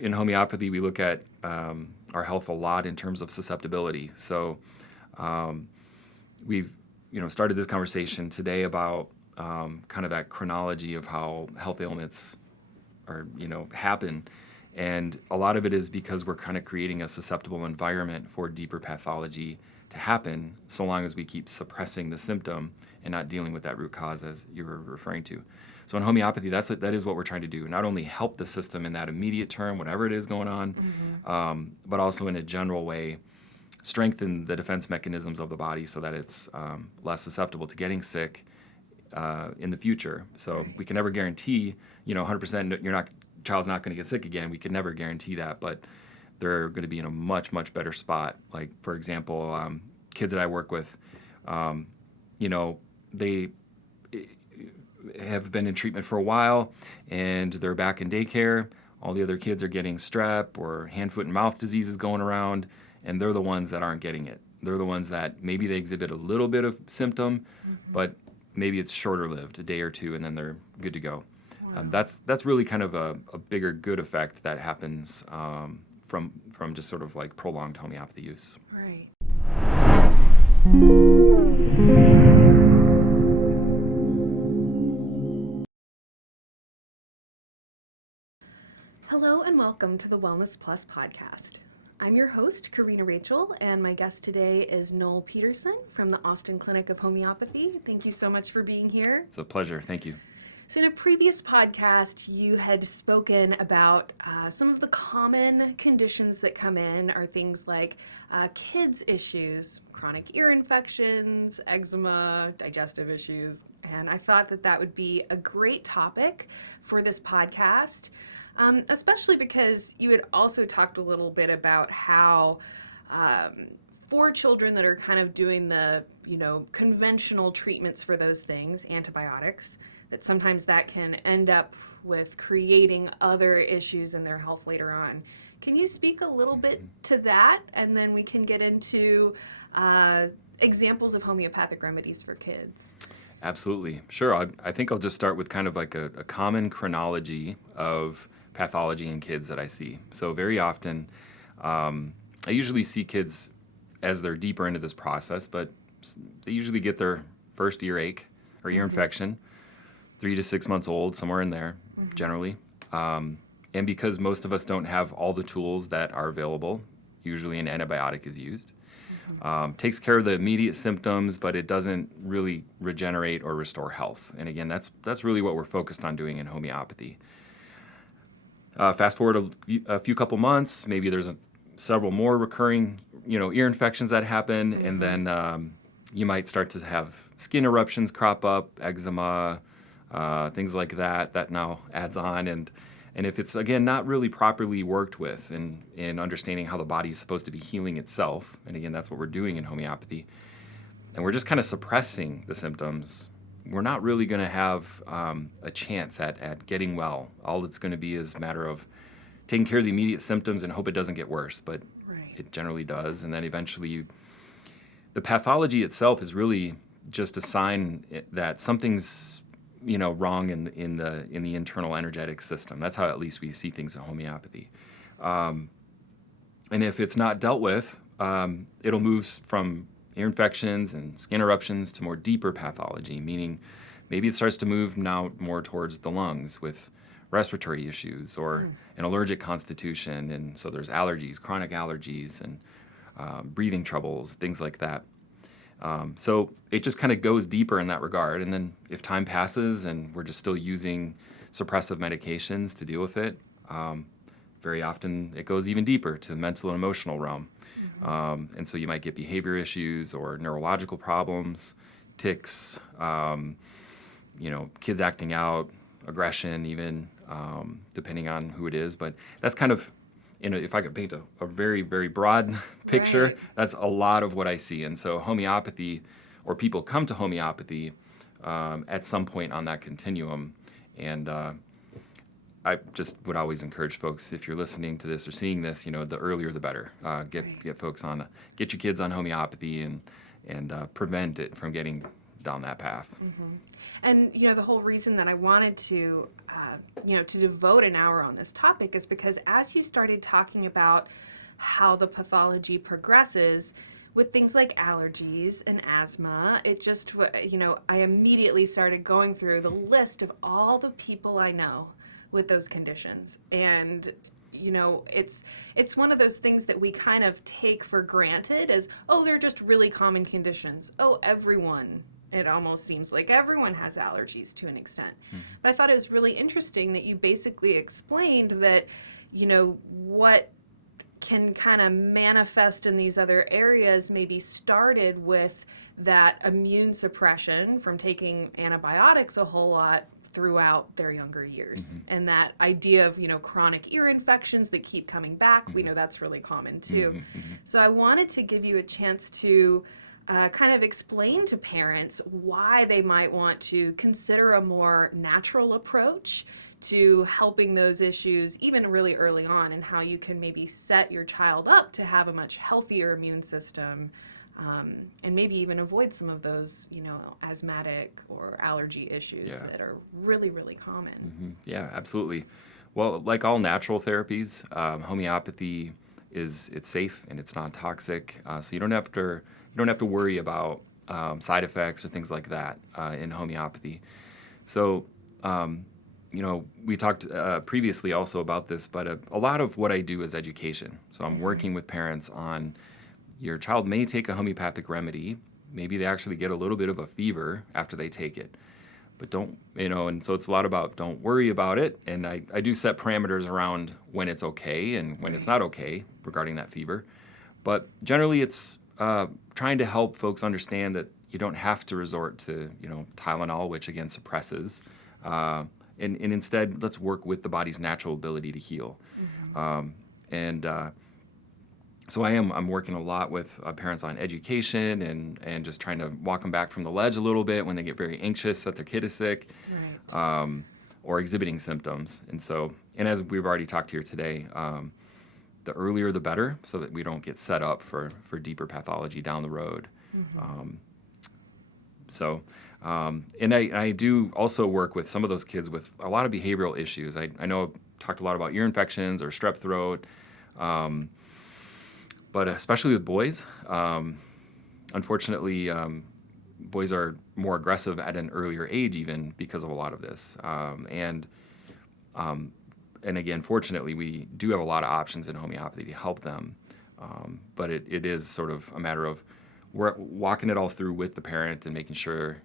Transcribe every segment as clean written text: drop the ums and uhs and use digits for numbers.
in homeopathy, we look at our health a lot in terms of susceptibility. So we've started this conversation today about kind of that chronology of how health ailments are happen, and a lot of it is because we're kind of creating a susceptible environment for deeper pathology to happen, so long as we keep suppressing the symptom and not dealing with that root cause, as you were referring to. So in homeopathy, that is what we're trying to do. Not only help the system in that immediate term, whatever it is going on, but also in a general way, strengthen the defense mechanisms of the body so that it's less susceptible to getting sick in the future. So we can never guarantee, 100% child's not going to get sick again. We can never guarantee that, but they're going to be in a much, much better spot. Like, for example, kids that I work with, they have been in treatment for a while, and they're back in daycare. All the other kids are getting strep or hand, foot, and mouth diseases going around, and they're the ones that aren't getting it. They're the ones that maybe they exhibit a little bit of symptom, but maybe it's shorter-lived, a day or two, and then they're good to go. Wow. That's really kind of a bigger good effect that happens from just sort of like prolonged homeopathy use. Right. Hello and welcome to the Wellness Plus podcast. I'm your host, Karina Rachel, and my guest today is Noel Peterson from the Austin Clinic of Homeopathy. Thank you so much for being here. It's a pleasure. Thank you. So in a previous podcast, you had spoken about some of the common conditions that come in are things like kids' issues, chronic ear infections, eczema, digestive issues, and I thought that would be a great topic for this podcast. Especially because you had also talked a little bit about how for children that are kind of doing the, conventional treatments for those things, antibiotics, that sometimes that can end up with creating other issues in their health later on. Can you speak a little bit to that, and then we can get into examples of homeopathic remedies for kids? Absolutely. Sure. I think I'll just start with kind of like a common chronology of pathology in kids that I see. So very often, I usually see kids as they're deeper into this process, but they usually get their first earache or ear infection, 3 to 6 months old, somewhere in there, generally. And because most of us don't have all the tools that are available, usually an antibiotic is used. Takes care of the immediate symptoms, but it doesn't really regenerate or restore health. And again, that's really what we're focused on doing in homeopathy. Fast forward a few couple months, maybe there's several more recurring, ear infections that happen, and then you might start to have skin eruptions crop up, eczema, things like that now adds on. And if it's, again, not really properly worked with in understanding how the body is supposed to be healing itself, and again, that's what we're doing in homeopathy, and we're just kind of suppressing the symptoms, we're not really going to have a chance at getting well. All it's going to be is a matter of taking care of the immediate symptoms and hope it doesn't get worse, but it generally does. And then eventually the pathology itself is really just a sign that something's wrong in the internal energetic system. That's how at least we see things in homeopathy. And if it's not dealt with, it'll move from ear infections and skin eruptions to more deeper pathology, meaning maybe it starts to move now more towards the lungs with respiratory issues or an allergic constitution, and so there's allergies, chronic allergies, and breathing troubles, things like that. So it just kind of goes deeper in that regard, and then if time passes and we're just still using suppressive medications to deal with it, very often it goes even deeper to the mental and emotional realm. And so you might get behavior issues or neurological problems, tics, kids acting out, aggression even, depending on who it is. But that's kind of, if I could paint a very, very broad picture, that's a lot of what I see. And so homeopathy, or people come to homeopathy at some point on that continuum. And I just would always encourage folks, if you're listening to this or seeing this, the earlier the better. Get folks on, get your kids on homeopathy and prevent it from getting down that path. And, the whole reason that I wanted to, to devote an hour on this topic is because as you started talking about how the pathology progresses with things like allergies and asthma, it just, I immediately started going through the list of all the people I know with those conditions. And it's one of those things that we kind of take for granted as, oh, they're just really common conditions. Oh, it almost seems like everyone has allergies to an extent. Mm-hmm. But I thought it was really interesting that you basically explained that, what can kind of manifest in these other areas maybe started with that immune suppression from taking antibiotics a whole lot throughout their younger years. Mm-hmm. And that idea of, chronic ear infections that keep coming back, mm-hmm. we know that's really common too. Mm-hmm. So I wanted to give you a chance to kind of explain to parents why they might want to consider a more natural approach to helping those issues even really early on, and how you can maybe set your child up to have a much healthier immune system, and maybe even avoid some of those, asthmatic or allergy issues that are really, really common. Mm-hmm. Yeah, absolutely. Well, like all natural therapies, homeopathy it's safe and it's non-toxic, so you don't have to worry about side effects or things like that in homeopathy. So, we talked previously also about this, but a lot of what I do is education. So I'm working with parents on, your child may take a homeopathic remedy. Maybe they actually get a little bit of a fever after they take it. But and so it's a lot about don't worry about it. And I do set parameters around when it's okay and when it's not okay regarding that fever. But generally it's trying to help folks understand that you don't have to resort to, Tylenol, which again suppresses. And instead, let's work with the body's natural ability to heal. Mm-hmm. So I'm working a lot with parents on education and just trying to walk them back from the ledge a little bit when they get very anxious that their kid is sick, or exhibiting symptoms. And as we've already talked here today, the earlier the better, so that we don't get set up for deeper pathology down the road. Mm-hmm. And I do also work with some of those kids with a lot of behavioral issues. I know I've talked a lot about ear infections or strep throat, but especially with boys. Unfortunately, boys are more aggressive at an earlier age even because of a lot of this. And again, fortunately, we do have a lot of options in homeopathy to help them. But it is sort of a matter of we're walking it all through with the parent and making sure,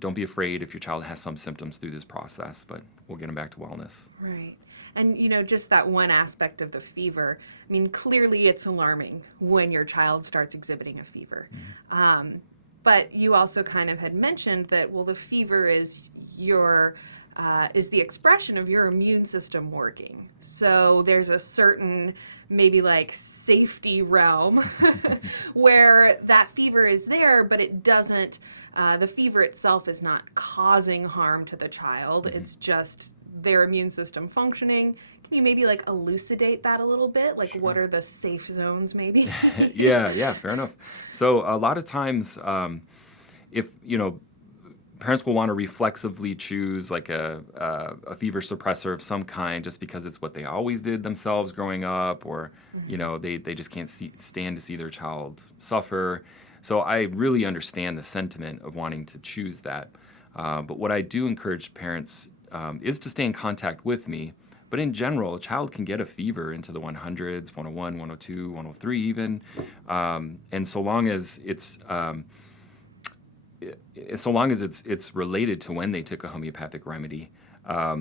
don't be afraid if your child has some symptoms through this process, but we'll get them back to wellness. Right. And, just that one aspect of the fever, I mean, clearly it's alarming when your child starts exhibiting a fever. Mm-hmm. But you also kind of had mentioned that, well, the fever is is the expression of your immune system working. So there's a certain maybe like safety realm where that fever is there, but it doesn't, the fever itself is not causing harm to the child. Mm-hmm. It's just their immune system functioning. Can you maybe like elucidate that a little bit? Like, sure. What are the safe zones maybe? Yeah, fair enough. So a lot of times, if, parents will want to reflexively choose like a fever suppressor of some kind just because it's what they always did themselves growing up, or, mm-hmm. They just can't stand to see their child suffer. So I really understand the sentiment of wanting to choose that. But what I do encourage parents is to stay in contact with me. But in general, a child can get a fever into the 100s, 101, 102, 103 even. And so long as it's related to when they took a homeopathic remedy, I'll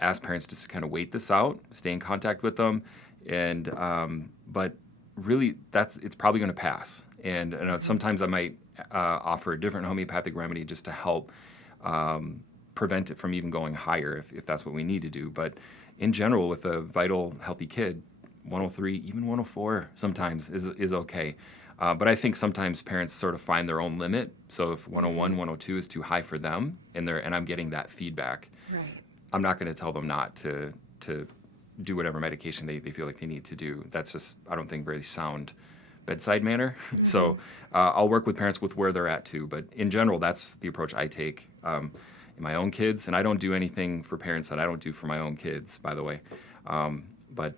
ask parents just to kind of wait this out, stay in contact with them, and but really it's probably going to pass. And sometimes I might offer a different homeopathic remedy just to help prevent it from even going higher if that's what we need to do. But in general, with a vital, healthy kid, 103, even 104 sometimes is okay. But I think sometimes parents sort of find their own limit. So if 101, 102 is too high for them, and I'm getting that feedback, right. I'm not going to tell them not to do whatever medication they feel like they need to do. That's just, I don't think, very sound bedside manner. Mm-hmm. So I'll work with parents with where they're at too. But in general, that's the approach I take in my own kids, and I don't do anything for parents that I don't do for my own kids, by the way. But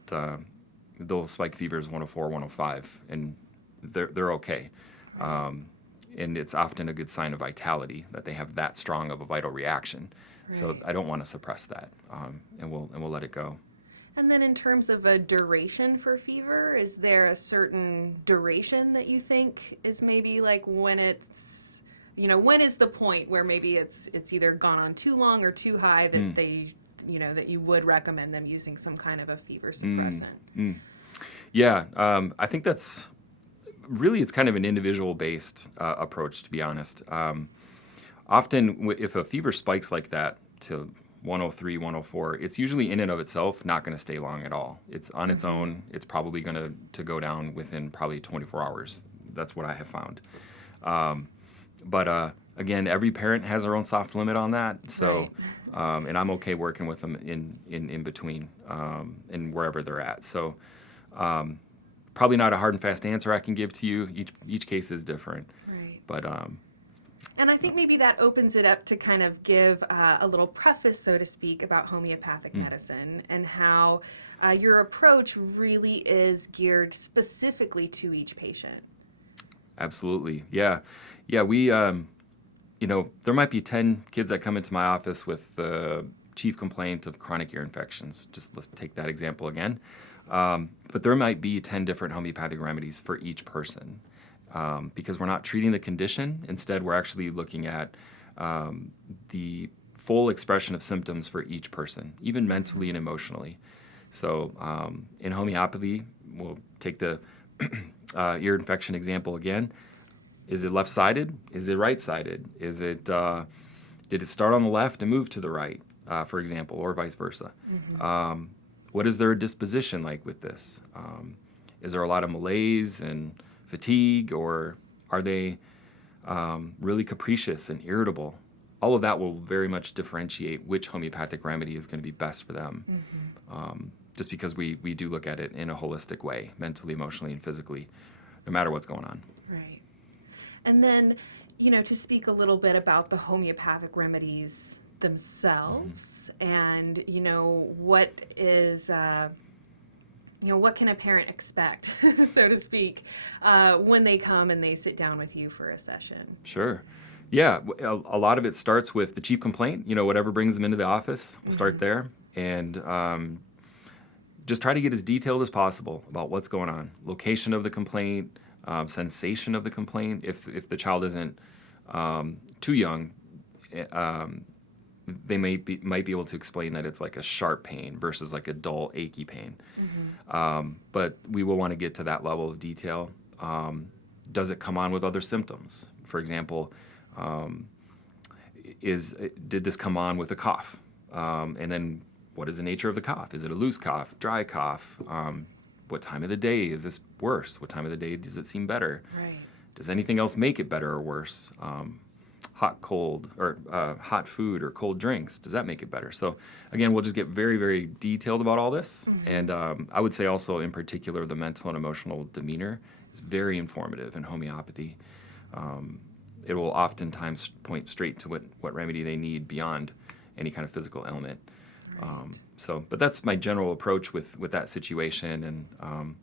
they'll spike fevers 104, 105, and they're okay. And it's often a good sign of vitality that they have that strong of a vital reaction. Right. So I don't want to suppress that, and we'll let it go. And then in terms of a duration for fever, is there a certain duration that you think is maybe like when it's, when is the point where maybe it's either gone on too long or too high that they, that you would recommend them using some kind of a fever suppressant? Yeah, I think that's really, it's kind of an individual-based approach, to be honest. Often, if a fever spikes like that to 103, 104, it's usually in and of itself not going to stay long at all. It's on its own. It's probably going to go down within probably 24 hours. That's what I have found. But again, every parent has their own soft limit on that. So, right. And I'm okay working with them in between and wherever they're at. So, probably not a hard and fast answer I can give to you. Each case is different. Right. But and I think maybe that opens it up to kind of give a little preface, so to speak, about homeopathic medicine and how your approach really is geared specifically to each patient. Absolutely. Yeah. We, there might be 10 kids that come into my office with the chief complaint of chronic ear infections. Just let's take that example again. But there might be 10 different homeopathic remedies for each person. Because we're not treating the condition. Instead, we're actually looking at the full expression of symptoms for each person, even mentally and emotionally. So in homeopathy, we'll take the ear infection example again. Is it left-sided? Is it right-sided? Is it did it start on the left and move to the right, for example, or vice versa? Mm-hmm. What is their disposition like with this? Is there a lot of malaise and fatigue, or are they really capricious and irritable? All of that will very much differentiate which homeopathic remedy is going to be best for them. Mm-hmm. Just because we do look at it in a holistic way, mentally, emotionally, and physically, no matter what's going on. Right. And then, to speak a little bit about the homeopathic remedies themselves, mm-hmm. and, what is... what can a parent expect, so to speak, when they come and they sit down with you for a session? Sure. Yeah, a lot of it starts with the chief complaint, whatever brings them into the office. We'll start there and just try to get as detailed as possible about what's going on. Location of the complaint, sensation of the complaint. If the child isn't too young, they might be able to explain that it's like a sharp pain versus like a dull, achy pain. Mm-hmm. But we will want to get to that level of detail. Does it come on with other symptoms? For example, did this come on with a cough? And then what is the nature of the cough? Is it a loose cough, dry cough? What time of the day is this worse? What time of the day does it seem better? Right. Does anything else make it better or worse? Hot, cold, or hot food or cold drinks, does that make it better? So again, we'll just get very, very detailed about all this. Mm-hmm. And I would say also in particular, the mental and emotional demeanor is very informative in homeopathy. It will oftentimes point straight to what remedy they need beyond any kind of physical ailment. Right. But that's my general approach with that situation. And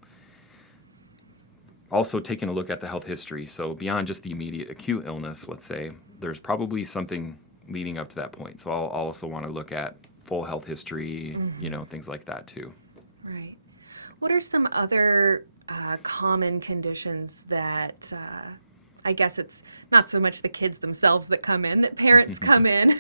also taking a look at the health history. So beyond just the immediate acute illness, let's say, there's probably something leading up to that point. So I'll also want to look at full health history, mm-hmm. Things like that too. Right. What are some other common conditions that I guess it's not so much the kids themselves that come in, that parents come in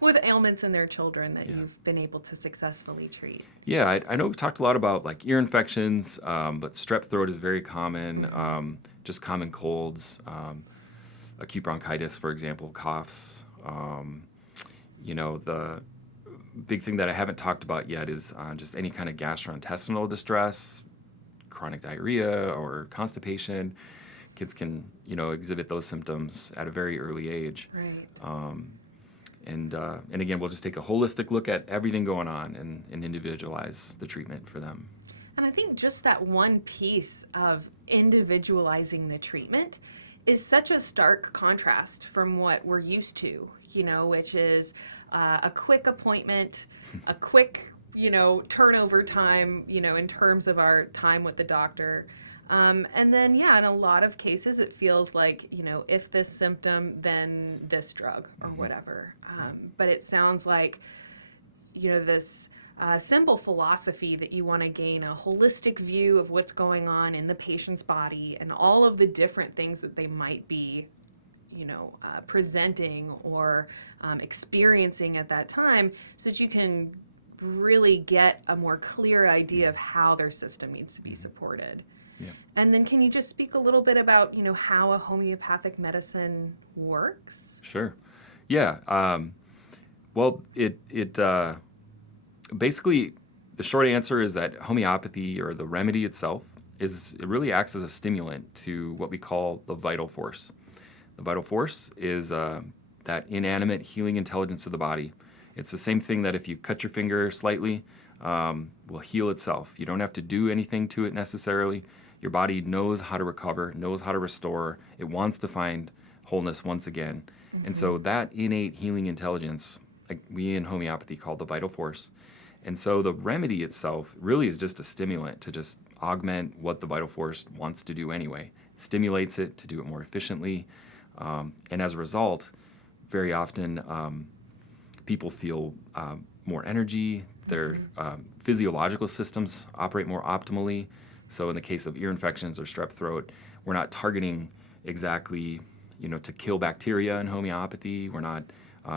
with ailments in their children that you've been able to successfully treat? Yeah, I know we've talked a lot about like ear infections, but strep throat is very common, just common colds, acute bronchitis, for example, coughs. The big thing that I haven't talked about yet is just any kind of gastrointestinal distress, chronic diarrhea or constipation. Kids can, exhibit those symptoms at a very early age. Right. And again, we'll just take a holistic look at everything going on and individualize the treatment for them. And I think just that one piece of individualizing the treatment is such a stark contrast from what we're used to, which is a quick appointment, a quick, turnover time, in terms of our time with the doctor. And then, in a lot of cases, it feels like, if this symptom, then this drug or whatever. But it sounds like, this simple philosophy that you want to gain a holistic view of what's going on in the patient's body and all of the different things that they might be, presenting or experiencing at that time, so that you can really get a more clear idea of how their system needs to be supported. Yeah. And then can you just speak a little bit about, how a homeopathic medicine works? Sure. Yeah. Well, it basically, the short answer is that homeopathy, or the remedy itself, it really acts as a stimulant to what we call the vital force. The vital force is that inanimate healing intelligence of the body. It's the same thing that if you cut your finger slightly, will heal itself. You don't have to do anything to it necessarily. Your body knows how to recover, knows how to restore. It wants to find wholeness once again. Mm-hmm. And so that innate healing intelligence, like we in homeopathy call the vital force. And so the remedy itself really is just a stimulant to just augment what the vital force wants to do anyway. It stimulates it to do it more efficiently. And as a result, very often people feel more energy. Their physiological systems operate more optimally. So in the case of ear infections or strep throat, we're not targeting exactly, to kill bacteria in homeopathy. We're not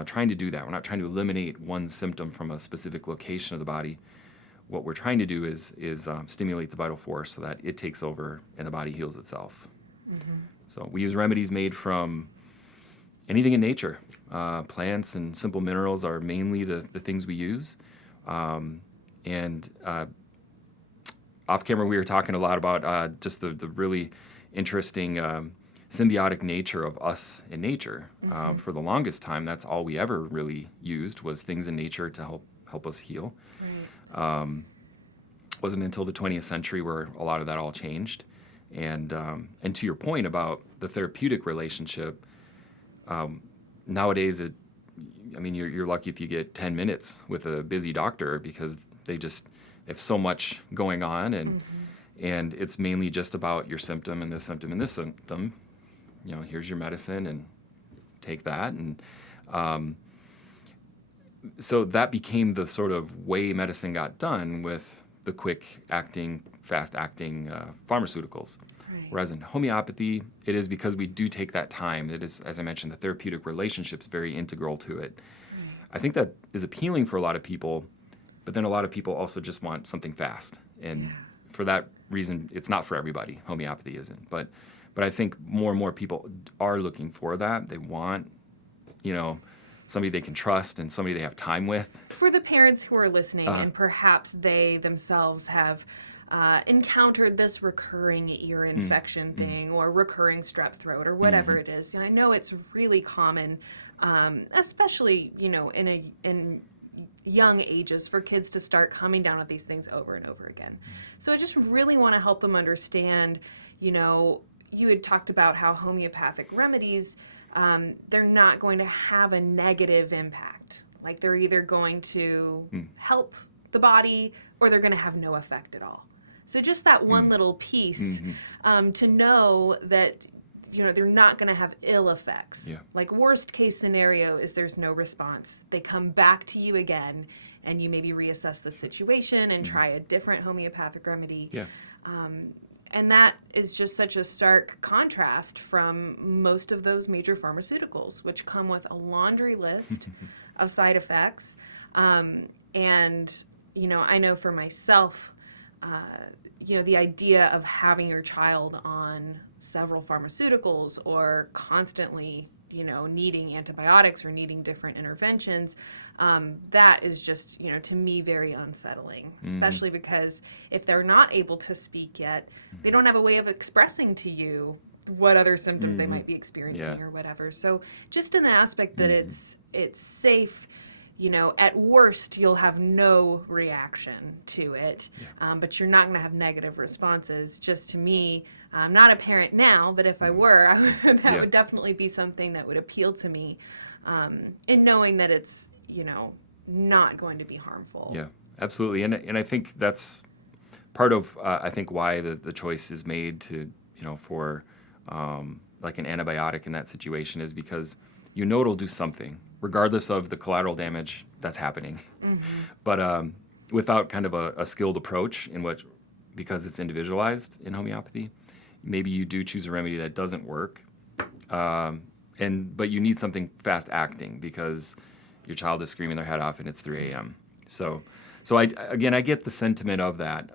trying to do that. We're not trying to eliminate one symptom from a specific location of the body. What we're trying to do is stimulate the vital force so that it takes over and the body heals itself. Mm-hmm. So we use remedies made from anything in nature. Plants and simple minerals are mainly the things we use. Off camera, we were talking a lot about just the really interesting symbiotic nature of us in nature. Mm-hmm. For the longest time, that's all we ever really used was things in nature to help us heal. Right. Wasn't until the 20th century where a lot of that all changed. And to your point about the therapeutic relationship, nowadays you're lucky if you get 10 minutes with a busy doctor because they have so much going on, and it's mainly just about your symptom and this symptom and this symptom. Here's your medicine and take that. And so that became the sort of way medicine got done with the quick-acting, fast-acting pharmaceuticals. Right. Whereas in homeopathy, it is because we do take that time. It is, as I mentioned, the therapeutic relationship's very integral to it. I think that is appealing for a lot of people, but then a lot of people also just want something fast. And for that reason, it's not for everybody. Homeopathy isn't. But I think more and more people are looking for that. They want, somebody they can trust and somebody they have time with. For the parents who are listening, and perhaps they themselves have encountered this recurring ear infection thing or recurring strep throat or whatever it is. And I know it's really common, especially, in young ages for kids to start coming down with these things over and over again. So I just really want to help them understand, you had talked about how homeopathic remedies, they're not going to have a negative impact. Like they're either going to help the body or they're going to have no effect at all. So just that one little piece to know that, they're not going to have ill effects. Yeah. Like worst case scenario is there's no response. They come back to you again and you maybe reassess the situation and try a different homeopathic remedy. Yeah. And that is just such a stark contrast from most of those major pharmaceuticals, which come with a laundry list of side effects. And, I know for myself, the idea of having your child on several pharmaceuticals or constantly, needing antibiotics or needing different interventions, that is just, to me, very unsettling, especially because if they're not able to speak yet, they don't have a way of expressing to you what other symptoms they might be experiencing or whatever. So just in the aspect that it's safe, at worst, you'll have no reaction to it, but you're not going to have negative responses. Just to me, I'm not a parent now, but if I were, that would definitely be something that would appeal to me, in knowing that it's, not going to be harmful. Yeah, absolutely. And I think that's part of, I think, why the choice is made to, for like an antibiotic in that situation is because it'll do something, regardless of the collateral damage that's happening. Mm-hmm. But without kind of a skilled approach in which, because it's individualized in homeopathy, maybe you do choose a remedy that doesn't work, but you need something fast acting because your child is screaming their head off and it's 3 a.m. So I get the sentiment of that,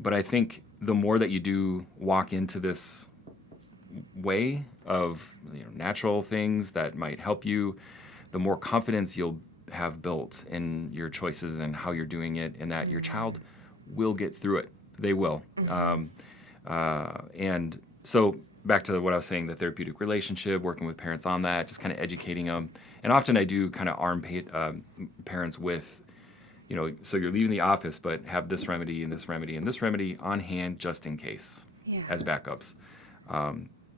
but I think the more that you do walk into this way of natural things that might help you, the more confidence you'll have built in your choices and how you're doing it, and that your child will get through it. They will. And so back to what I was saying, the therapeutic relationship, working with parents on that, just kind of educating them. And often I do kind of arm parents with, so you're leaving the office, but have this remedy and this remedy and this remedy on hand just in case as backups,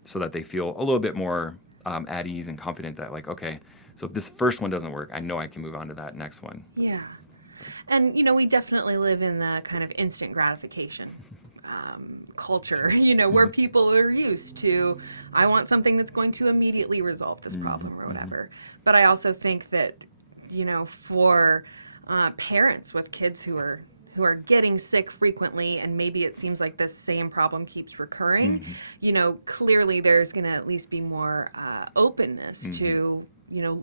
so that they feel a little bit more at ease and confident that, like, okay, so if this first one doesn't work, I know I can move on to that next one. Yeah. And, we definitely live in the kind of instant gratification culture, where people are used to, I want something that's going to immediately resolve this problem or whatever. But I also think that, for parents with kids who are getting sick frequently, and maybe it seems like this same problem keeps recurring, clearly there's going to at least be more openness to,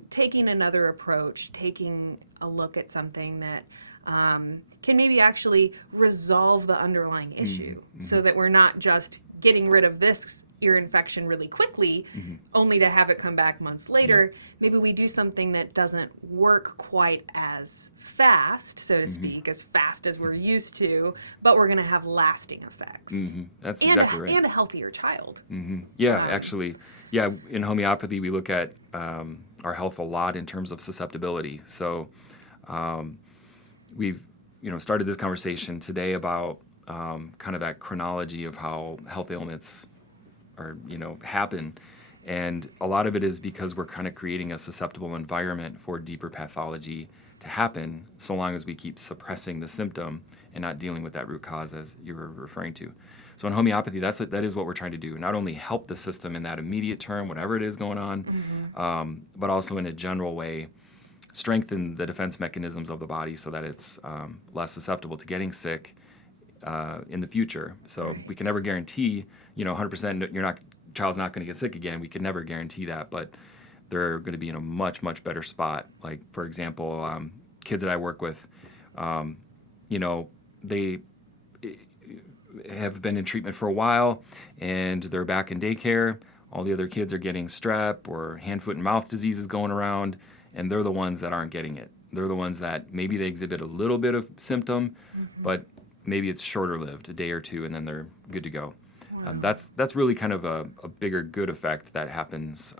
taking another approach, taking a look at something that can maybe actually resolve the underlying issue, so that we're not just getting rid of this ear infection really quickly, only to have it come back months later. Maybe we do something that doesn't work quite as fast, so to speak, as fast as we're used to, but we're going to have lasting effects. That's exactly right. And a healthier child. Yeah, actually, in homeopathy, we look at our health a lot in terms of susceptibility. So we've started this conversation today about kind of that chronology of how health ailments are happen, and a lot of it is because we're kind of creating a susceptible environment for deeper pathology to happen, so long as we keep suppressing the symptom and not dealing with that root cause, as you were referring to. So in homeopathy, that is what we're trying to do, not only help the system in that immediate term, whatever it is going on, but also in a general way strengthen the defense mechanisms of the body so that it's less susceptible to getting sick in the future. So we can never guarantee, 100% child's not going to get sick again. We can never guarantee that, but they're going to be in a much, much better spot. Like, for example, kids that I work with, they have been in treatment for a while, and they're back in daycare. All the other kids are getting strep or hand, foot, and mouth diseases going around, and they're the ones that aren't getting it. They're the ones that maybe they exhibit a little bit of symptom, but maybe it's shorter lived, a day or two, and then they're good to go. Wow. That's really kind of a bigger good effect that happens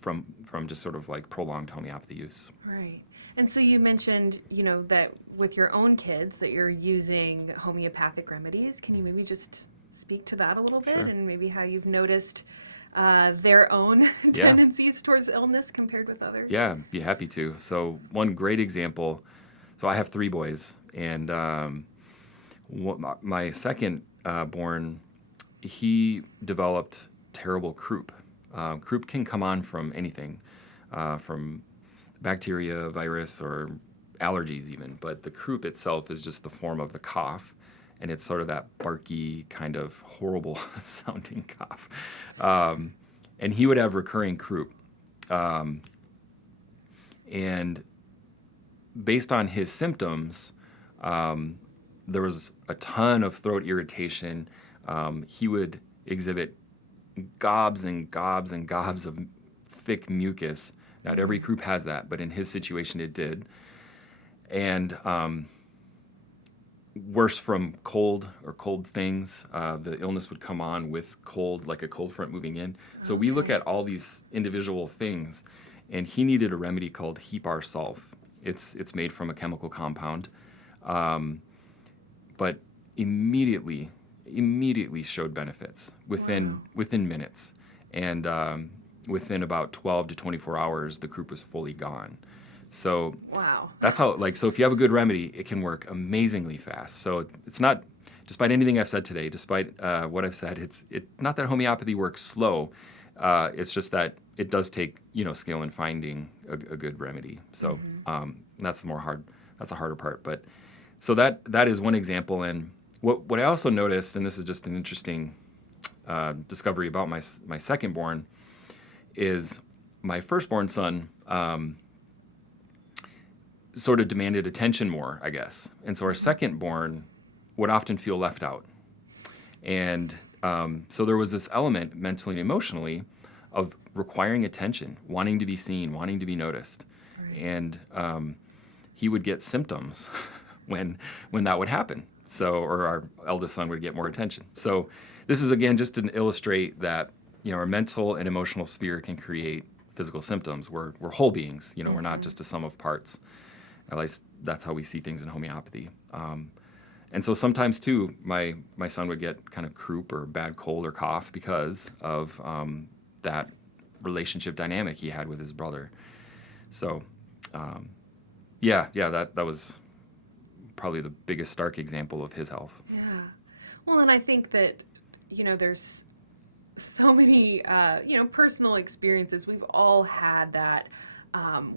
from just sort of like prolonged homeopathy use. Right. And so you mentioned, that with your own kids that you're using homeopathic remedies. Can you maybe just speak to that a little bit? Sure. And maybe how you've noticed their own tendencies towards illness compared with others? Yeah, be happy to. So one great example, so I have 3 boys, and my second born, he developed terrible croup. Croup can come on from anything, from bacteria, virus, or allergies even, but the croup itself is just the form of the cough, and it's sort of that barky, kind of horrible sounding cough. And he would have recurring croup. And based on his symptoms, there was a ton of throat irritation. He would exhibit gobs and gobs and gobs of thick mucus. Not every croup has that, but in his situation it did. And worse from cold or cold things. The illness would come on with cold, like a cold front moving in. So we look at all these individual things, and he needed a remedy called RHSom. It's made from a chemical compound. But immediately immediately showed benefits within minutes. And within about 12 to 24 hours, the croup was fully gone. So Wow. that's how, so if you have a good remedy, it can work amazingly fast. So it's not, despite anything I've said today, despite what I've said, it's not that homeopathy works slow. It's just that it does take, skill in finding a good remedy. So that's the harder part. But so that is one example. And what I also noticed, and this is just an interesting discovery about my second-born, is my firstborn son sort of demanded attention more, I guess. And so our second-born would often feel left out. And so there was this element mentally and emotionally of requiring attention, wanting to be seen, wanting to be noticed. Right. And he would get symptoms when that would happen. So, or our eldest son would get more attention. So this is, again, just to illustrate that, our mental and emotional sphere can create physical symptoms. We're whole beings, we're not just a sum of parts. At least that's how we see things in homeopathy. And so sometimes, too, my son would get kind of croup or bad cold or cough because of that relationship dynamic he had with his brother. So, that was probably the biggest stark example of his health. Yeah. Well, and I think that, there's so many, personal experiences. We've all had that,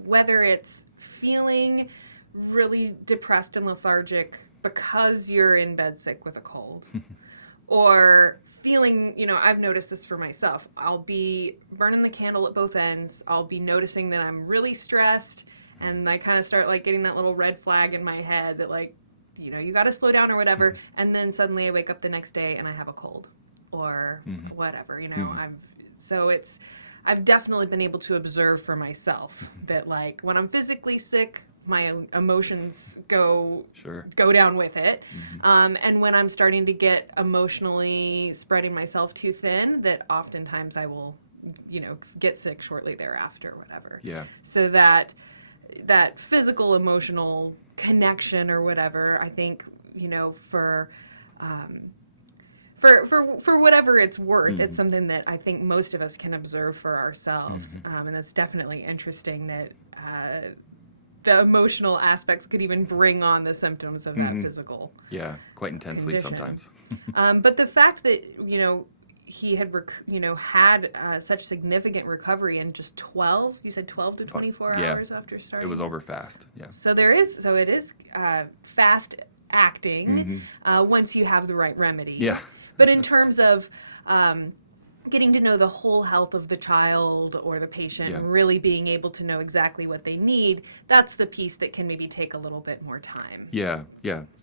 whether it's feeling really depressed and lethargic because you're in bed sick with a cold, or feeling, I've noticed this for myself. I'll be burning the candle at both ends. I'll be noticing that I'm really stressed, and I kind of start getting that little red flag in my head that you got to slow down or whatever. And then suddenly I wake up the next day and I have a cold or whatever, I've definitely been able to observe for myself that when I'm physically sick, my emotions go down with it. And when I'm starting to get emotionally spreading myself too thin, that oftentimes I will, get sick shortly thereafter or whatever. Yeah. So that physical emotional connection or whatever, I think, for whatever it's worth, it's something that I think most of us can observe for ourselves. And that's definitely interesting that the emotional aspects could even bring on the symptoms of that physical. Yeah, quite intensely condition. sometimes. But the fact that, he had, had such significant recovery in just 12 to 24 hours after starting. It was over fast, yeah. So it is fast acting once you have the right remedy. Yeah. But in terms of getting to know the whole health of the child or the patient and really being able to know exactly what they need, that's the piece that can maybe take a little bit more time. Yeah.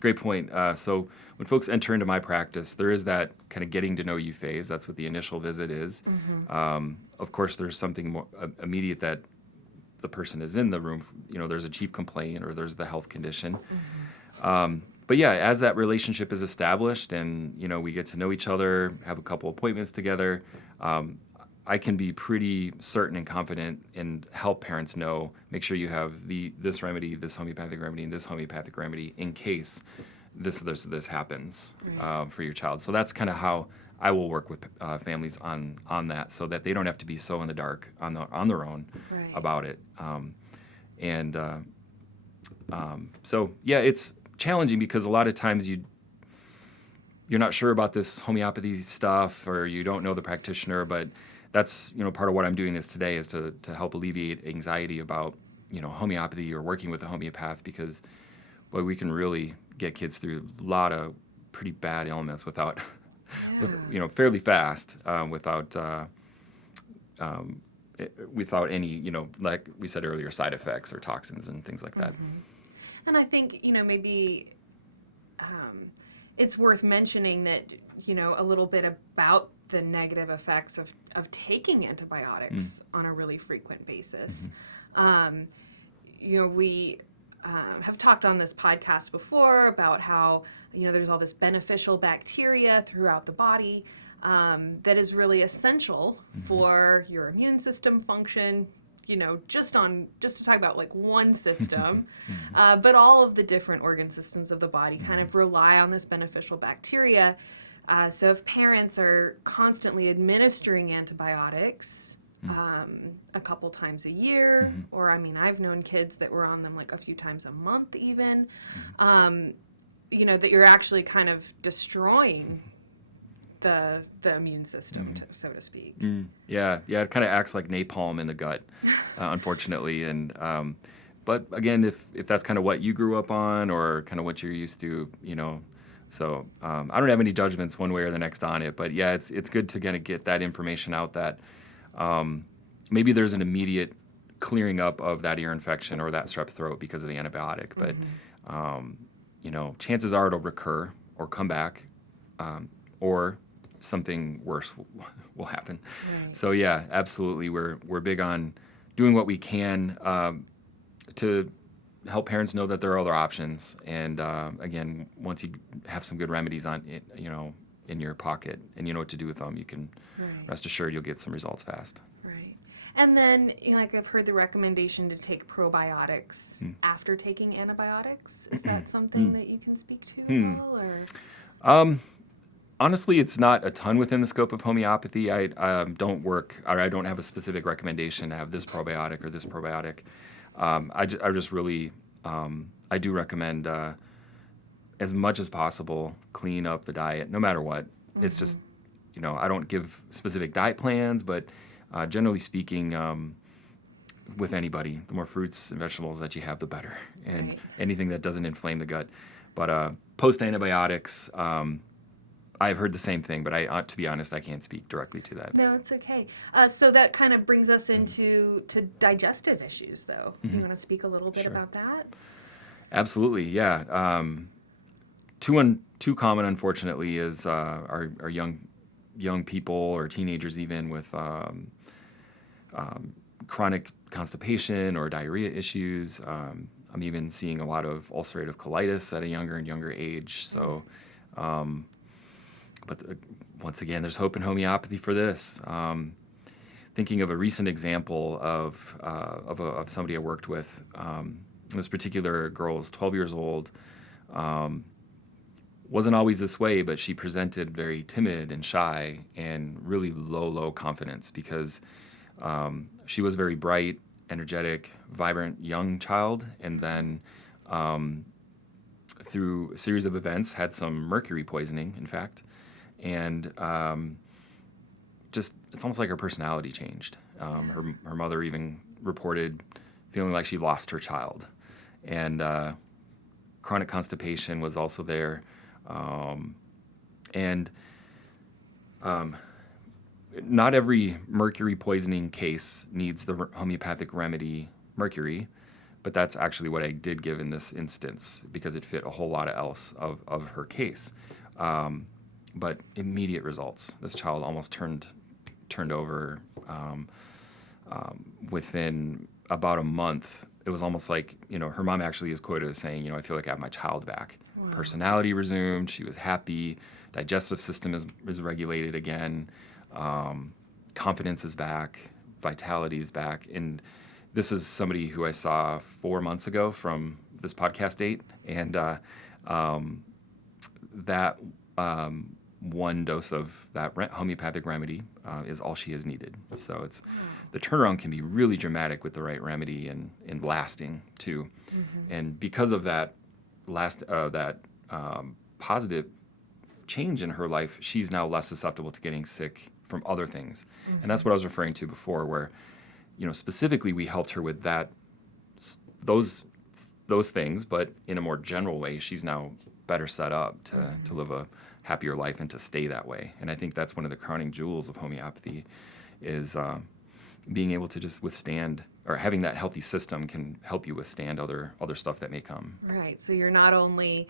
Great point. So when folks enter into my practice, there is that kind of getting to know you phase. That's what the initial visit is. Of course, there's something more immediate that the person is in the room. There's a chief complaint or there's the health condition. But as that relationship is established and, we get to know each other, have a couple appointments together, I can be pretty certain and confident and help parents know, make sure you have this remedy, this homeopathic remedy, and this homeopathic remedy in case this happens for your child. So that's kind of how I will work with families on that, so that they don't have to be so in the dark on their own about it. It's challenging because a lot of times you're not sure about this homeopathy stuff, or you don't know the practitioner, but that's part of what I'm doing today is to help alleviate anxiety about homeopathy or working with a homeopath, because we can really get kids through a lot of pretty bad ailments without fairly fast without any like we said earlier, side effects or toxins and things like that. And I think, maybe it's worth mentioning that, a little bit about the negative effects of taking antibiotics on a really frequent basis. We have talked on this podcast before about how, there's all this beneficial bacteria throughout the body that is really essential for your immune system function, just to talk about one system, but all of the different organ systems of the body kind of rely on this beneficial bacteria So if parents are constantly administering antibiotics a couple times a year, or I mean, I've known kids that were on them like a few times a month even, you know, that you're actually kind of destroying the immune system, so to speak. Yeah, it kind of acts like napalm in the gut, unfortunately. And but again, if that's kind of what you grew up on or kind of what you're used to, you know, so I don't have any judgments one way or the next on it. But yeah, it's good to kind of get that information out that maybe there's an immediate clearing up of that ear infection or that strep throat because of the antibiotic. But you know, chances are it'll recur or come back, or something worse will happen. Right. So yeah, absolutely, we're big on doing what we can to help parents know that there are other options. And again, once you have some good remedies on it, you know, in your pocket and you know what to do with them, you can rest assured you'll get some results fast. Right. And then, you know, like I've heard the recommendation to take probiotics after taking antibiotics. Is that something that you can speak to at all, or? Honestly, it's not a ton within the scope of homeopathy. I don't work, or I don't have a specific recommendation to have this probiotic or this probiotic. I just really, I do recommend as much as possible clean up the diet, no matter what. It's just, you know, I don't give specific diet plans, but generally speaking, with anybody, the more fruits and vegetables that you have, the better. And anything that doesn't inflame the gut. But post antibiotics, I've heard the same thing, but to be honest, I can't speak directly to that. No, it's okay. So that kind of brings us into digestive issues, though. You want to speak a little bit about that? Absolutely, yeah. Too common, unfortunately, is our young people or teenagers even with chronic constipation or diarrhea issues. I'm even seeing a lot of ulcerative colitis at a younger and younger age. So. But once again, there's hope in homeopathy for this. Thinking of a recent example of somebody I worked with. This particular girl is 12 years old. Wasn't always this way, but she presented very timid and shy and really low confidence because she was a very bright, energetic, vibrant young child, and then through a series of events had some mercury poisoning, in fact. And just it's almost like her personality changed. Her mother even reported feeling like she lost her child. And chronic constipation was also there. And not every mercury poisoning case needs the homeopathic remedy mercury, but that's actually what I did give in this instance because it fit a whole lot else of her case. But immediate results. This child almost turned over within about a month. It was almost like, you know, her mom actually is quoted as saying, you know, I feel like I have my child back. Wow. Personality resumed. She was happy. Digestive system is regulated again. Confidence is back. Vitality is back. And this is somebody who I saw 4 months ago from this podcast date. And that one dose of that homeopathic remedy is all she has needed. So it's the turnaround can be really dramatic with the right remedy and lasting too. And because of that positive change in her life, she's now less susceptible to getting sick from other things. And that's what I was referring to before, where, you know, specifically we helped her with those things, but in a more general way, she's now better set up to live a happier life and to stay that way. And I think that's one of the crowning jewels of homeopathy is being able to just withstand, or having that healthy system can help you withstand other stuff that may come. Right. So you're not only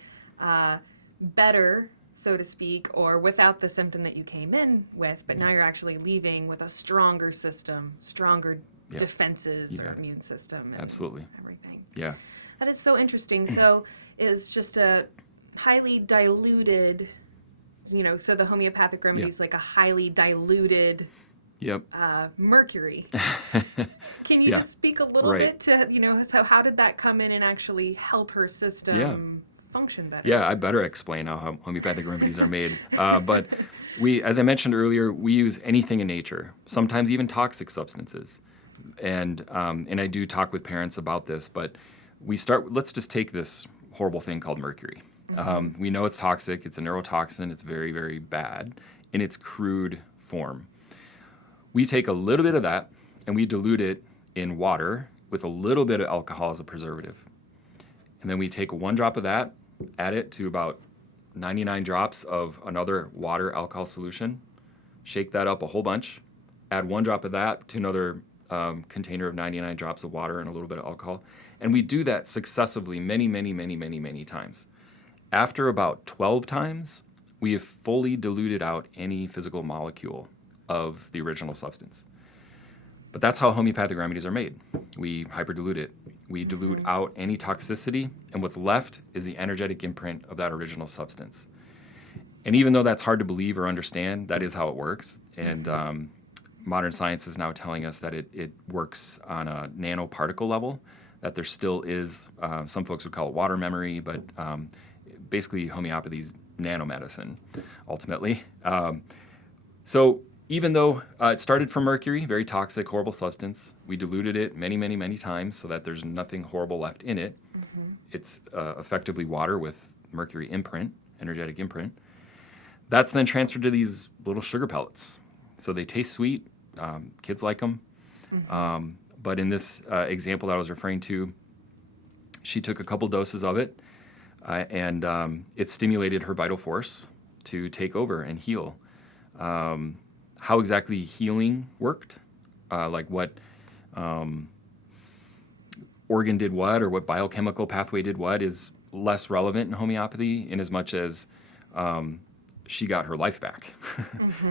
better, so to speak, or without the symptom that you came in with, but now you're actually leaving with a stronger system, stronger defenses or immune system. And absolutely. Everything. Yeah. That is so interesting. So is just a highly diluted, you know, so the homeopathic remedy is like a highly diluted mercury. Can you just speak a little bit to, you know, so how did that come in and actually help her system function better. Yeah, I better explain how homeopathic remedies are made. But we, as I mentioned earlier, we use anything in nature, sometimes even toxic substances. And I do talk with parents about this, but let's just take this horrible thing called mercury. We know it's toxic. It's a neurotoxin. It's very, very bad in its crude form. We take a little bit of that and we dilute it in water with a little bit of alcohol as a preservative. And then we take 1 drop of that, add it to about 99 drops of another water alcohol solution, shake that up a whole bunch, add 1 drop of that to another container of 99 drops of water and a little bit of alcohol. And we do that successively many times. After about 12 times, we have fully diluted out any physical molecule of the original substance. But that's how homeopathic remedies are made. We hyperdilute it. We dilute out any toxicity, and what's left is the energetic imprint of that original substance. And even though that's hard to believe or understand, that is how it works. And modern science is now telling us that it works on a nanoparticle level, that there still is, some folks would call it water memory, but basically homeopathy's nanomedicine, ultimately. So even though it started from mercury, very toxic, horrible substance, we diluted it many times so that there's nothing horrible left in it. It's effectively water with mercury imprint, energetic imprint. That's then transferred to these little sugar pellets. So they taste sweet. Kids like them. But in this example that I was referring to, she took a couple doses of it, and it stimulated her vital force to take over and heal. How exactly healing worked, like what organ did what or what biochemical pathway did what, is less relevant in homeopathy, in as much as she got her life back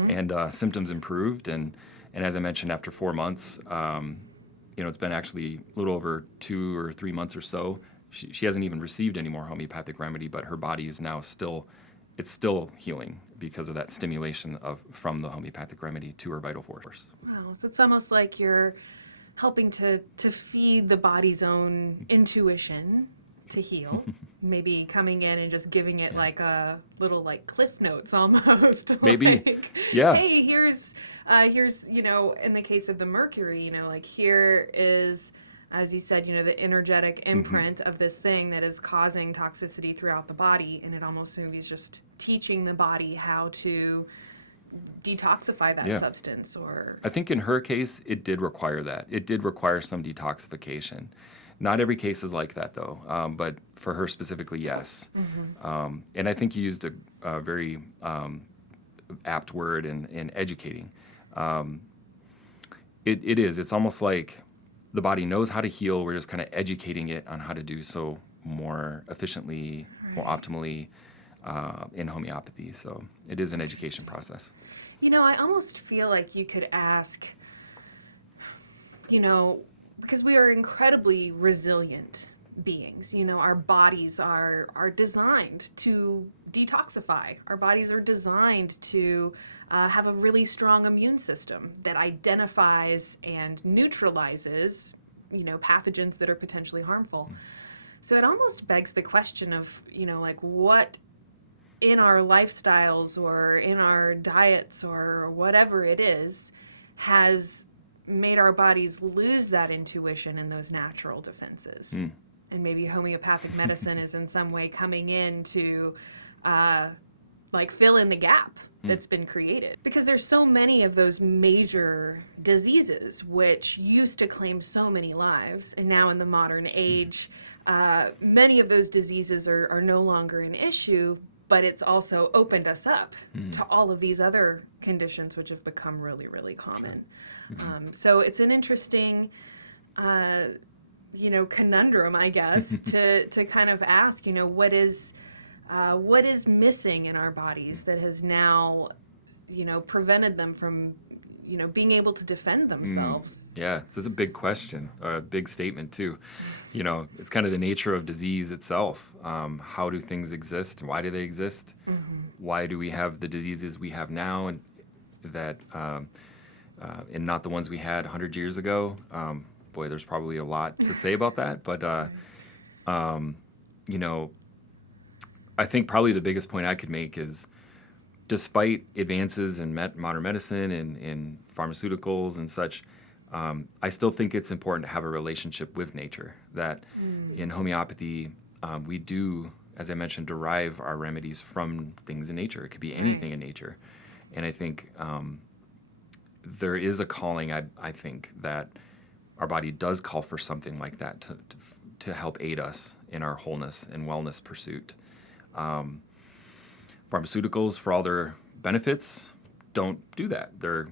and symptoms improved. And as I mentioned, after 4 months, it's been actually a little over 2 or 3 months or so. She hasn't even received any more homeopathic remedy, but her body is now still healing because of that stimulation from the homeopathic remedy to her vital force. Wow, so it's almost like you're helping to feed the body's own intuition to heal. Maybe coming in and just giving it like a little cliff notes almost. Maybe, yeah. Hey, here's in the case of the mercury, here is, as you said, the energetic imprint of this thing that is causing toxicity throughout the body, and it almost maybe is just teaching the body how to detoxify that substance. Or I think in her case, it did require that. It did require some detoxification. Not every case is like that, though, but for her specifically, yes. And I think you used a very apt word in educating. It is. It's almost like the body knows how to heal. We're just kind of educating it on how to do so more efficiently, more optimally in homeopathy. So it is an education process. I almost feel like you could ask, because we are incredibly resilient beings. Our bodies are designed to detoxify. Our bodies are designed to have a really strong immune system that identifies and neutralizes, pathogens that are potentially harmful. So it almost begs the question of, what in our lifestyles or in our diets or whatever it is has made our bodies lose that intuition and those natural defenses. And maybe homeopathic medicine is in some way coming in to fill in the gap that's been created. Because there's so many of those major diseases which used to claim so many lives, and now in the modern age, many of those diseases are no longer an issue, but it's also opened us up to all of these other conditions which have become really, really common. So it's an interesting conundrum, I guess, to kind of ask, what is missing in our bodies that has now, prevented them from, being able to defend themselves? Yeah, it's a big question, a big statement too. It's kind of the nature of disease itself. How do things exist? Why do they exist? Why do we have the diseases we have now, and that and not the ones we had 100 years ago? Boy, there's probably a lot to say about that, but I think probably the biggest point I could make is, despite advances in modern medicine and in pharmaceuticals and such, I still think it's important to have a relationship with nature. That in homeopathy, we do, as I mentioned, derive our remedies from things in nature. It could be anything in nature. And I think there is a calling, I think, that our body does call for something like that to help aid us in our wholeness and wellness pursuit. Pharmaceuticals, for all their benefits, don't do that. They're,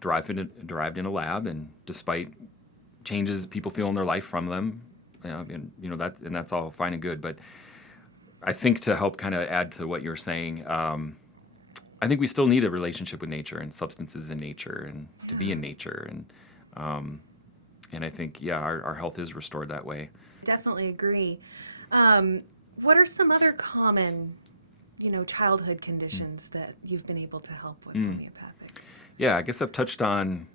derived in a lab, and despite changes people feel in their life from them, that's all fine and good. But I think to help kind of add to what you're saying, I think we still need a relationship with nature and substances in nature and to be in nature. And I think, our health is restored that way. Definitely agree. What are some other common, childhood conditions that you've been able to help with homeopathics? Yeah, I guess I've touched on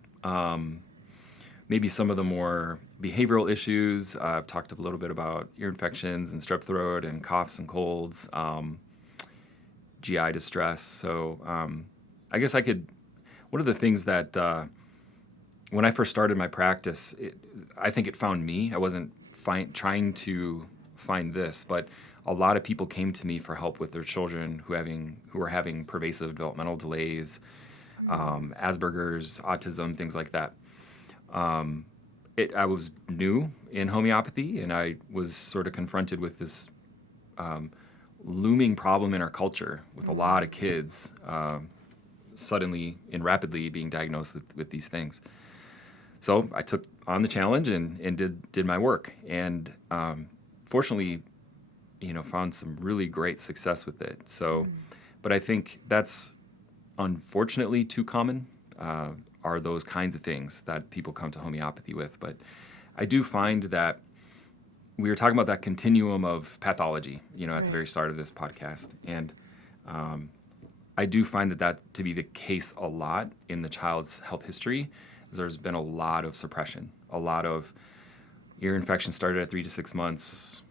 maybe some of the more behavioral issues. I've talked a little bit about ear infections and strep throat and coughs and colds, GI distress. So I guess one of the things that when I first started my practice, I think it found me. I wasn't trying to find this, but a lot of people came to me for help with their children who were having pervasive developmental delays, Asperger's, autism, things like that. I was new in homeopathy, and I was sort of confronted with this looming problem in our culture with a lot of kids suddenly and rapidly being diagnosed with these things. So I took on the challenge and did my work, and fortunately, found some really great success with it. So, but I think that's unfortunately too common, are those kinds of things that people come to homeopathy with. But I do find that we were talking about that continuum of pathology, at the very start of this podcast. And I do find that to be the case a lot in the child's health history, as there's been a lot of suppression, a lot of ear infections started at 3 to 6 months.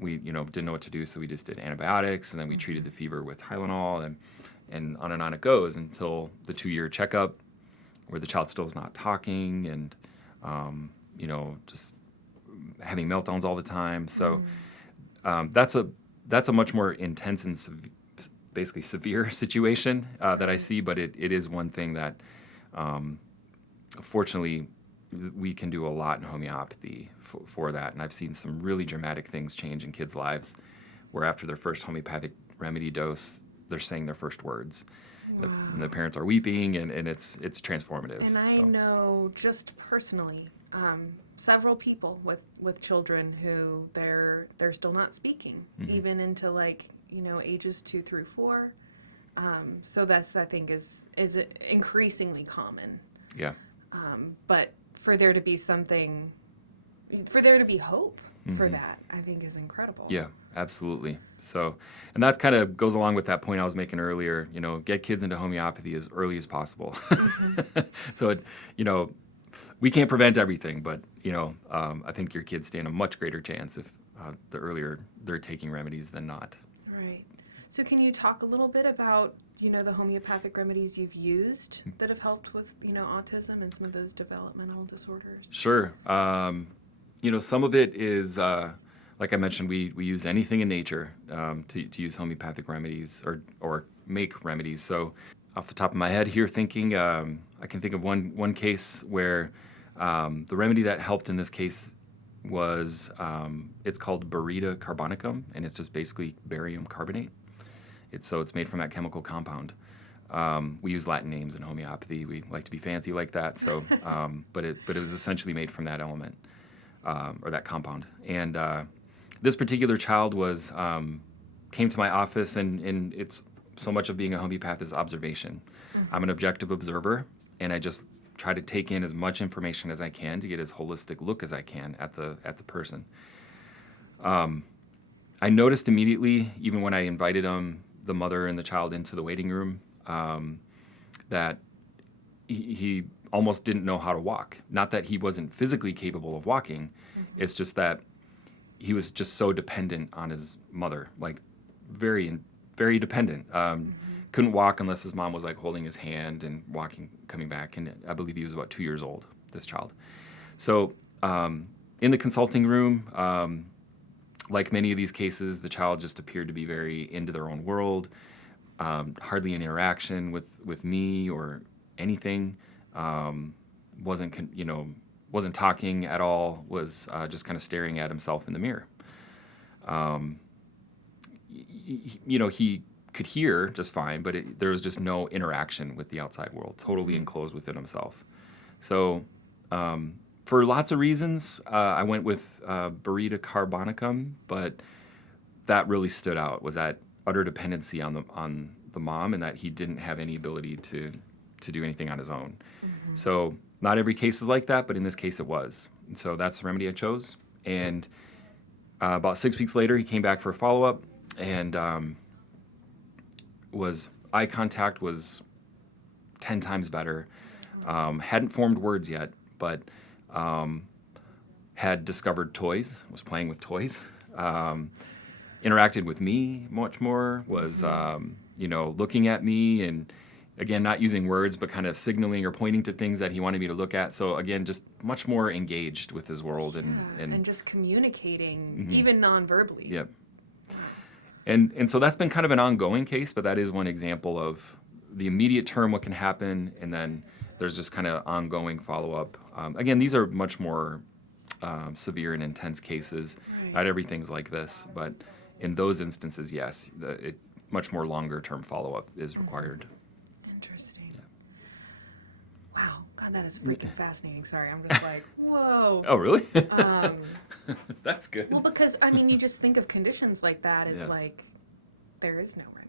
We, didn't know what to do, so we just did antibiotics, and then we treated the fever with Tylenol, and on it goes until the 2-year checkup, where the child still is not talking and, just having meltdowns all the time. So that's a much more intense and basically severe situation that I see, but it is one thing that, fortunately, we can do a lot in homeopathy for that. And I've seen some really dramatic things change in kids' lives, where after their first homeopathic remedy dose, they're saying their first words. Wow. And the parents are weeping, and it's transformative. And I know just personally several people with children who they're still not speaking, even into ages 2 through 4. So that's, I think, is increasingly common. Yeah. But for there to be hope for that, I think is incredible. Yeah, absolutely. So, and that kind of goes along with that point I was making earlier, get kids into homeopathy as early as possible. So, we can't prevent everything, but, I think your kids stand a much greater chance if the earlier they're taking remedies than not. Right. So can you talk a little bit about, the homeopathic remedies you've used that have helped with, autism and some of those developmental disorders? Sure. Some of it is, like I mentioned, we use anything in nature to use homeopathic remedies or make remedies. So off the top of my head here thinking, I can think of one case where the remedy that helped in this case was, it's called Burita carbonicum, and it's just basically barium carbonate. It's made from that chemical compound. We use Latin names in homeopathy. We like to be fancy like that. So, but it was essentially made from that element or that compound. And this particular child came to my office, and it's so much of being a homeopath is observation. I'm an objective observer, and I just try to take in as much information as I can to get as holistic look as I can at the person. I noticed immediately, even when I invited the mother and the child into the waiting room, that he almost didn't know how to walk. Not that he wasn't physically capable of walking, it's just that he was just so dependent on his mother, like very, very dependent. Couldn't walk unless his mom was like holding his hand and walking, coming back. And I believe he was about 2 years old, this child. So in the consulting room, like many of these cases, the child just appeared to be very into their own world, hardly any interaction with me or anything. Wasn't talking at all. Was just kind of staring at himself in the mirror. He could hear just fine, but there was just no interaction with the outside world. Totally enclosed within himself. So. For lots of reasons, I went with Burrita carbonicum, but that really stood out, was that utter dependency on the mom, and that he didn't have any ability to do anything on his own. Mm-hmm. So not every case is like that, but in this case it was. And so that's the remedy I chose. And about 6 weeks later, he came back for a follow-up, and eye contact was 10 times better. Hadn't formed words yet, but had discovered toys, was playing with toys, interacted with me much more, was, looking at me and, again, not using words, but kind of signaling or pointing to things that he wanted me to look at. So, again, just much more engaged with his world. And just communicating, even non-verbally. Yep. And so that's been kind of an ongoing case, but that is one example of the immediate term, what can happen, and then there's just kind of ongoing follow-up. Again, these are much more severe and intense cases. Right. Not everything's like this, but in those instances, yes, much more longer-term follow-up is required. Interesting. Yeah. Wow. God, that is freaking fascinating. Sorry, I'm just like, whoa. Oh, really? That's good. Well, because, you just think of conditions like that as like, there is no remedy.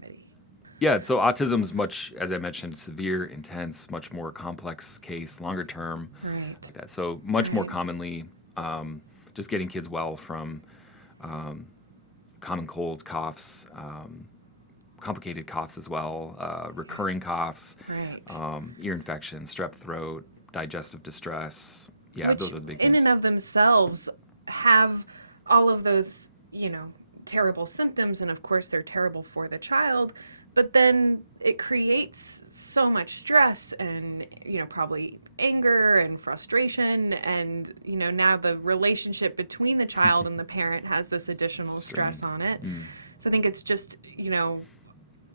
Yeah, so autism's much, as I mentioned, severe, intense, much more complex case, longer term, like that. So much more commonly, just getting kids well from common colds, coughs, complicated coughs as well, recurring coughs, ear infections, strep throat, digestive distress. Yeah, Which those are the big things. In and of themselves have all of those, terrible symptoms, and of course they're terrible for the child. But then it creates so much stress and, probably anger and frustration. And, now the relationship between the child and the parent has this additional stress on it. So I think it's just,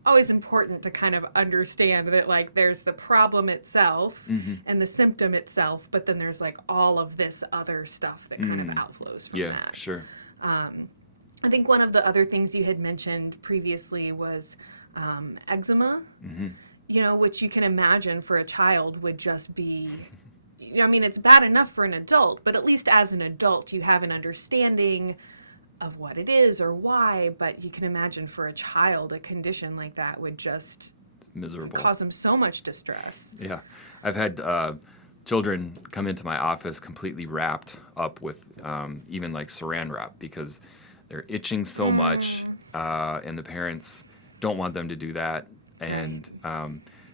always important to kind of understand that, like, there's the problem itself and the symptom itself, but then there's, like, all of this other stuff that kind of outflows from that. Yeah, sure. I think one of the other things you had mentioned previously was eczema, which you can imagine for a child would just be, it's bad enough for an adult, but at least as an adult you have an understanding of what it is or why, but you can imagine for a child a condition like that would just miserable, cause them so much distress. Yeah. I've had children come into my office completely wrapped up with even like saran wrap because they're itching so much and the parents don't want them to do that, and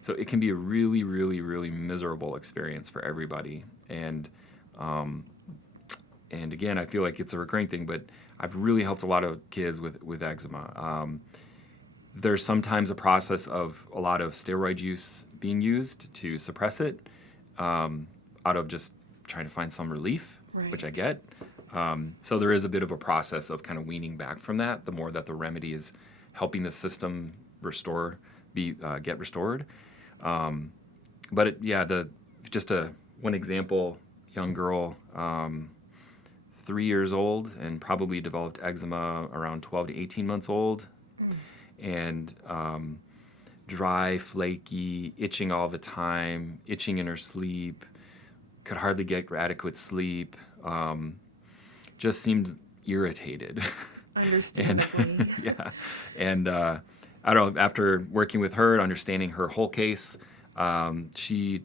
so it can be a really, really, really miserable experience for everybody. And again, I feel like it's a recurring thing, but I've really helped a lot of kids with eczema. There's sometimes a process of a lot of steroid use being used to suppress it, out of just trying to find some relief, which I get. So there is a bit of a process of kind of weaning back from that. The more that the remedy is helping the system get restored. But one example, young girl, 3 years old and probably developed eczema around 12 to 18 months old, and dry, flaky, itching all the time, itching in her sleep, could hardly get adequate sleep, just seemed irritated. Understandably. And I don't know, after working with her and understanding her whole case, she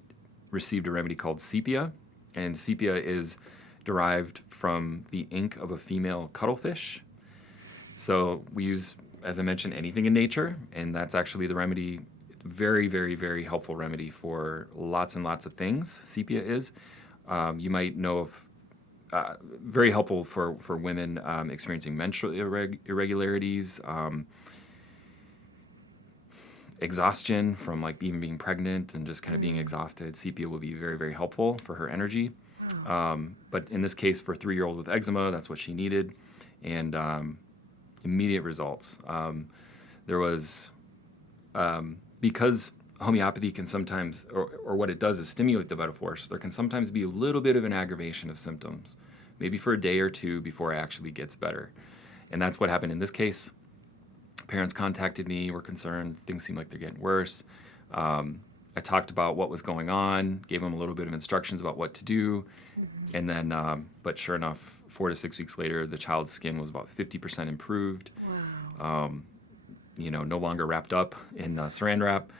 received a remedy called sepia, and sepia is derived from the ink of a female cuttlefish. So we use, as I mentioned, anything in nature, and that's actually the remedy. Very, very, very helpful remedy for lots and lots of things, sepia is. You might know of very helpful for women experiencing menstrual irregularities, exhaustion from like even being pregnant and just kind of being exhausted, sepia will be very, very helpful for her energy. But in this case, for a 3-year-old with eczema, that's what she needed, and immediate results. There was, because homeopathy can sometimes, or what it does is stimulate the vital force, there can sometimes be a little bit of an aggravation of symptoms, maybe for a day or two before it actually gets better. And that's what happened in this case. Parents contacted me, were concerned, things seem like they're getting worse. I talked about what was going on, gave them a little bit of instructions about what to do, and then, but sure enough, 4 to 6 weeks later, the child's skin was about 50% improved. Wow. No longer wrapped up in saran wrap,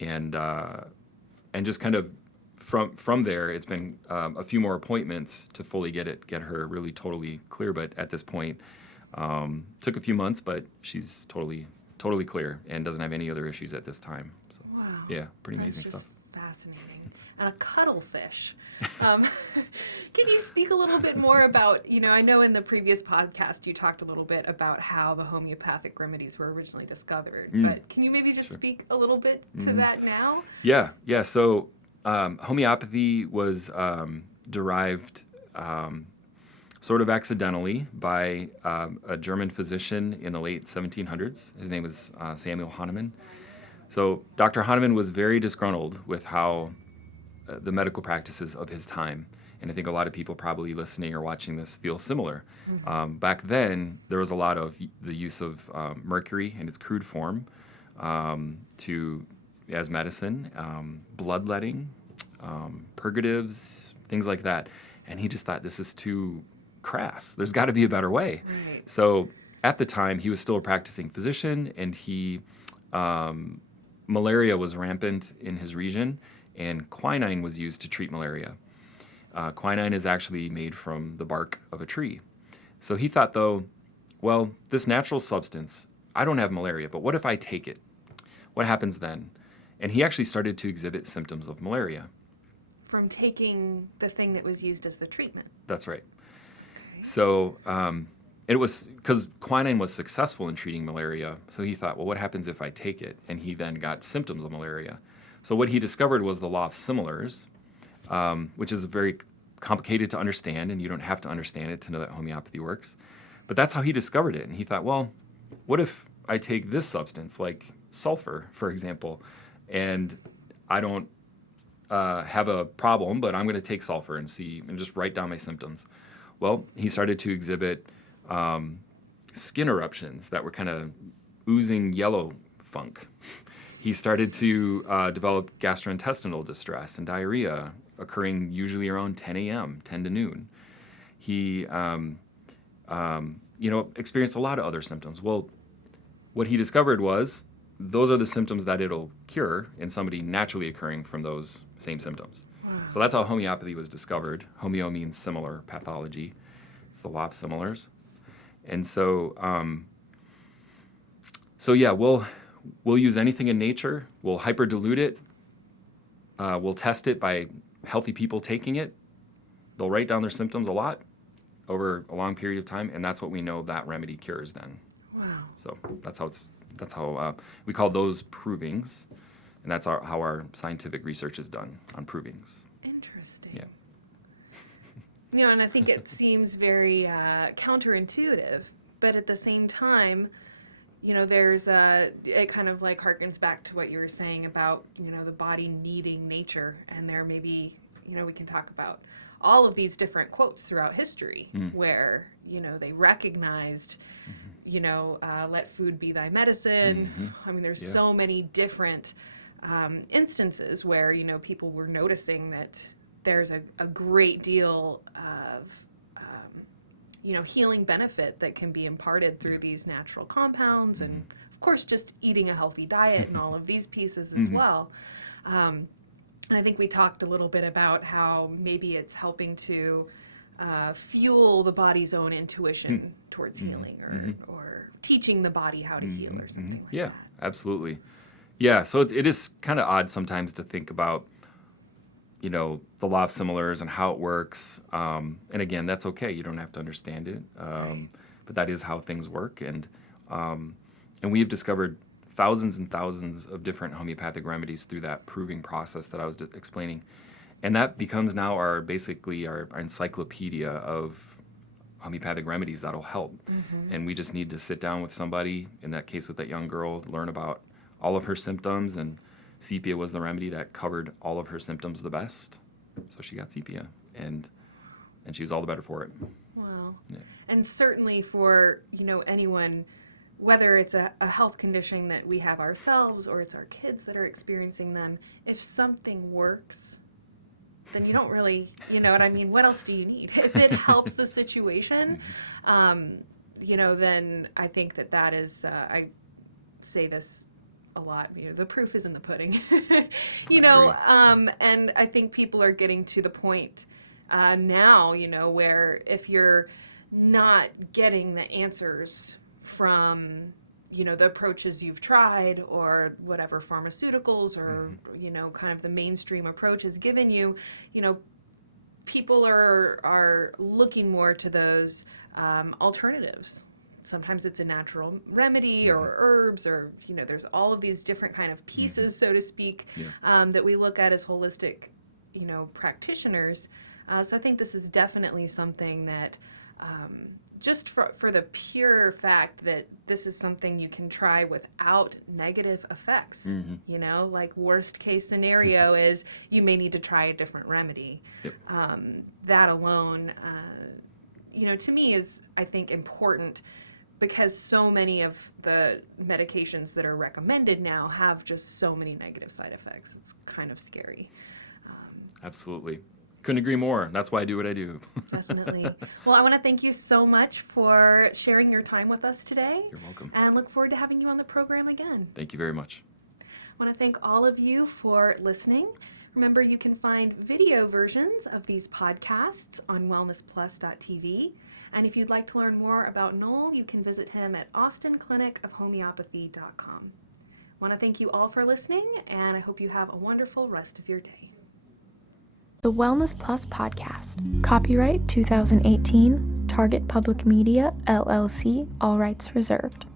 and just kind of from there, it's been a few more appointments to fully get her really totally clear. But at this point, took a few months, but she's totally clear and doesn't have any other issues at this time. So, Wow. yeah, pretty amazing That's just stuff. fascinating. And a cuttlefish. Can you speak a little bit more about, I know in the previous podcast you talked a little bit about how the homeopathic remedies were originally discovered, but can you maybe just speak a little bit to that now? Yeah. So homeopathy was derived sort of accidentally by a German physician in the late 1700s. His name was Samuel Hahnemann. So Dr. Hahnemann was very disgruntled with how the medical practices of his time. And I think a lot of people probably listening or watching this feel similar. Back then, there was a lot of the use of mercury in its crude form as medicine, bloodletting, purgatives, things like that. And he just thought, this is too crass. There's got to be a better way. Right. So at the time, he was still a practicing physician, and malaria was rampant in his region, and quinine was used to treat malaria. Quinine is actually made from the bark of a tree. So he thought, though, well, this natural substance, I don't have malaria, but what if I take it? What happens then? And he actually started to exhibit symptoms of malaria. From taking the thing that was used as the treatment. That's right. Okay. So it was because quinine was successful in treating malaria. So he thought, well, what happens if I take it? And he then got symptoms of malaria. So what he discovered was the law of similars, which is very complicated to understand, and you don't have to understand it to know that homeopathy works. But that's how he discovered it. And he thought, well, what if I take this substance, like sulfur, for example, and I don't have a problem, but I'm going to take sulfur and just write down my symptoms. Well, he started to exhibit skin eruptions that were kind of oozing yellow funk. He started to develop gastrointestinal distress and diarrhea, occurring usually around 10 a.m., 10 to noon. He experienced a lot of other symptoms. Well, what he discovered was those are the symptoms that it'll cure in somebody naturally occurring from those same symptoms. Wow. So that's how homeopathy was discovered. Homeo means similar, pathology. It's the law of similars. And so, we'll use anything in nature. We'll hyperdilute it. We'll test it by healthy people taking it. They'll write down their symptoms a lot over a long period of time, and that's what we know that remedy cures then. Wow. So that's how we call those provings, and that's how our scientific research is done on provings. Interesting. Yeah. And I think it seems very counterintuitive, but at the same time, there's it kind of like harkens back to what you were saying about, the body needing nature, and there may be, we can talk about all of these different quotes throughout history where, they recognized, let food be thy medicine. I mean, there's so many different instances where, people were noticing that there's a great deal of, healing benefit that can be imparted through these natural compounds, and of course, just eating a healthy diet and all of these pieces as well. And I think we talked a little bit about how maybe it's helping to fuel the body's own intuition towards healing, or teaching the body how to heal, or something like that. Absolutely. Yeah, so it is kind of odd sometimes to think about, the law of similars and how it works. And again, that's okay. You don't have to understand it. But that is how things work. And we have discovered thousands and thousands of different homeopathic remedies through that proving process that I was explaining. And that becomes now basically our encyclopedia of homeopathic remedies that'll help. And we just need to sit down with somebody, in that case with that young girl, learn about all of her symptoms, and sepia was the remedy that covered all of her symptoms the best. So she got sepia, and she was all the better for it. Wow. Yeah. And certainly for, anyone, whether it's a health condition that we have ourselves or it's our kids that are experiencing them, if something works, then you don't really, what else do you need? If it helps the situation, then I think that is, I say this a lot, the proof is in the pudding, and I think people are getting to the point now, where if you're not getting the answers from, the approaches you've tried or whatever pharmaceuticals or, kind of the mainstream approach has given you, people are looking more to those alternatives. Sometimes it's a natural remedy or herbs or, there's all of these different kind of pieces, so to speak, that we look at as holistic, practitioners. So I think this is definitely something that just for the pure fact that this is something you can try without negative effects, like worst case scenario is you may need to try a different remedy. Yep. That alone, to me is, I think, important, because so many of the medications that are recommended now have just so many negative side effects. It's kind of scary. Absolutely. Couldn't agree more. That's why I do what I do. Definitely. Well, I want to thank you so much for sharing your time with us today. You're welcome. And look forward to having you on the program again. Thank you very much. I want to thank all of you for listening. Remember, you can find video versions of these podcasts on wellnessplus.tv. And if you'd like to learn more about Noel, you can visit him at austinclinicofhomeopathy.com. I want to thank you all for listening, and I hope you have a wonderful rest of your day. The Wellness Plus Podcast. Copyright 2018. Target Public Media, LLC. All rights reserved.